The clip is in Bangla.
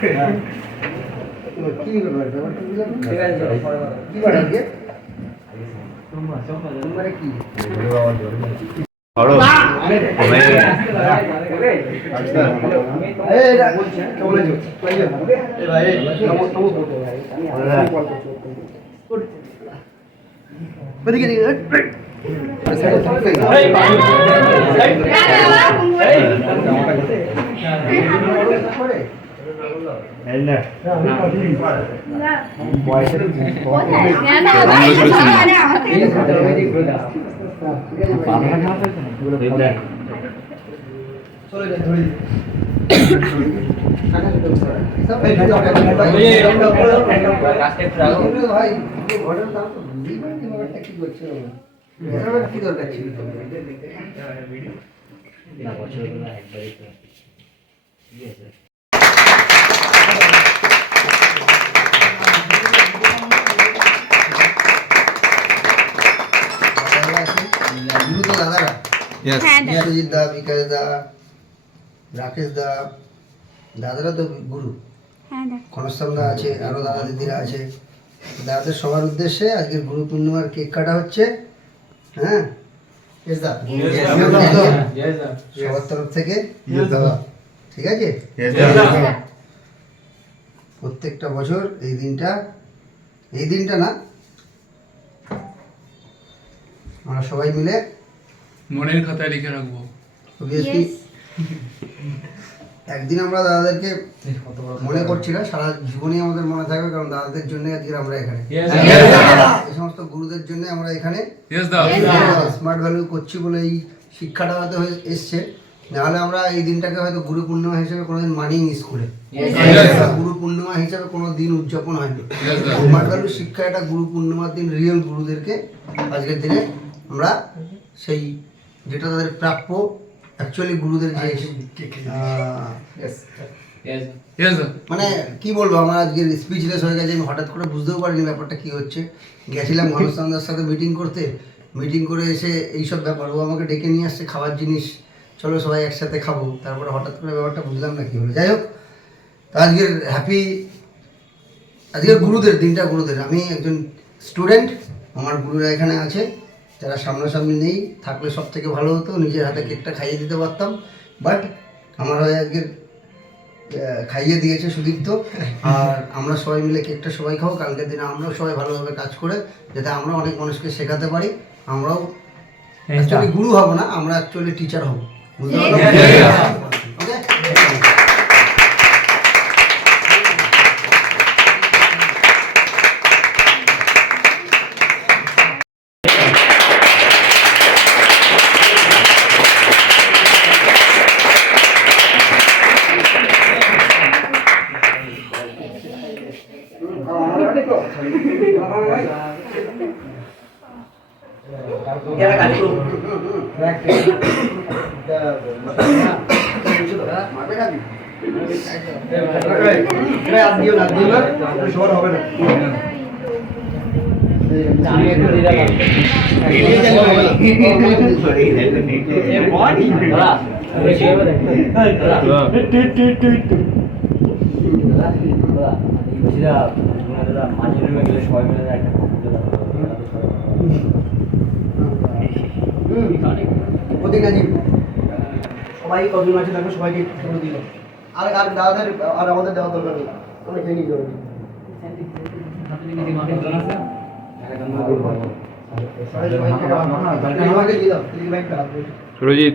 কি ব্যাপার ব্যাপারটা বুঝলাম না। কি ব্যাপার আজকে তোমারে কি সুজিত দা, বিকাশ দা, রাকেশ দা, দাদারা তো গুরু, ঘনশ্যাম দা আছে, আরো দাদা দিদিরা আছে। দাদাদের সবার উদ্দেশ্যে আজকের গুরু পূর্ণিমার কেক কাটা হচ্ছে। হ্যাঁ সবার তরফ থেকে ঠিক আছে। প্রত্যেকটা বছর এই দিনটা না আমরা সবাই মিলে মনের খাতায় লিখে রাখবো। একদিন আমরা দাদাদেরকে মনে করছি না, সারা জীবনই আমাদের মনে থাকবে, কারণ দাদাদের জন্য আজকে আমরা এখানে, এই সমস্ত গুরুদের জন্য আমরা এখানে স্মার্ট ভ্যালু করছি বলে এই শিক্ষাটা হয়তো এসছে। নাহলে আমরা এই দিনটাকে হয়তো গুরু পূর্ণিমা হিসেবে কোনোদিন মানিনি স্কুলে, গুরু পূর্ণিমা হিসেবে কোনো দিন উদযাপন হয়নি। স্মার্ট ভ্যালু শিক্ষা এটা গুরু পূর্ণিমার দিন রিয়েল গুরুদেরকে আজকের দিনে আমরা সেই যেটা তাদের প্রাপ্য অ্যাকচুয়ালি গুরুদের যে মানে কি বলবো, আমার আজকে স্পিচলেস হয়ে গেছে। আমি হঠাৎ করে বুঝতেও পারিনি ব্যাপারটা কি হচ্ছে। গেছিলাম ঘনশ্যামদার সাথে মিটিং করে এসে এইসব ব্যাপার ও আমাকে ডেকে নিয়ে আসছে, খাবার জিনিস, চলো সবাই একসাথে খাবো। তারপরে হঠাৎ করে ব্যাপারটা বুঝলাম না কি হলো। যাই হোক, আজকের আজকের গুরুদের দিনটা গুরুদের। আমি একজন স্টুডেন্ট, আমার গুরুরা এখানে আছে, যারা সামনাসামনি নেই, থাকলে সব থেকে ভালো হতো, নিজের হাতে কেকটা খাইয়ে দিতে পারতাম। বাট আমার হয়ে আজকের খাইয়ে দিয়েছে সুদীপ্ত, আর আমরা সবাই মিলে কেকটা সবাই খাবো। কালকের দিনে আমরাও সবাই ভালোভাবে কাজ করে যাতে আমরা অনেক মানুষকে শেখাতে পারি। আমরাও অ্যাকচুয়ালি গুরু হব না, আমরা অ্যাকচুয়ালি টিচার হব, বুঝতে পারলাম? ওকে, সবাই কজন আছে দেখো, সবাইকে করে দিল। আর দাদাদের আর আমাদের দেওয়া দরকার নেই, আমরা খেয়ে নিয়ে যাবো। সুরজিৎ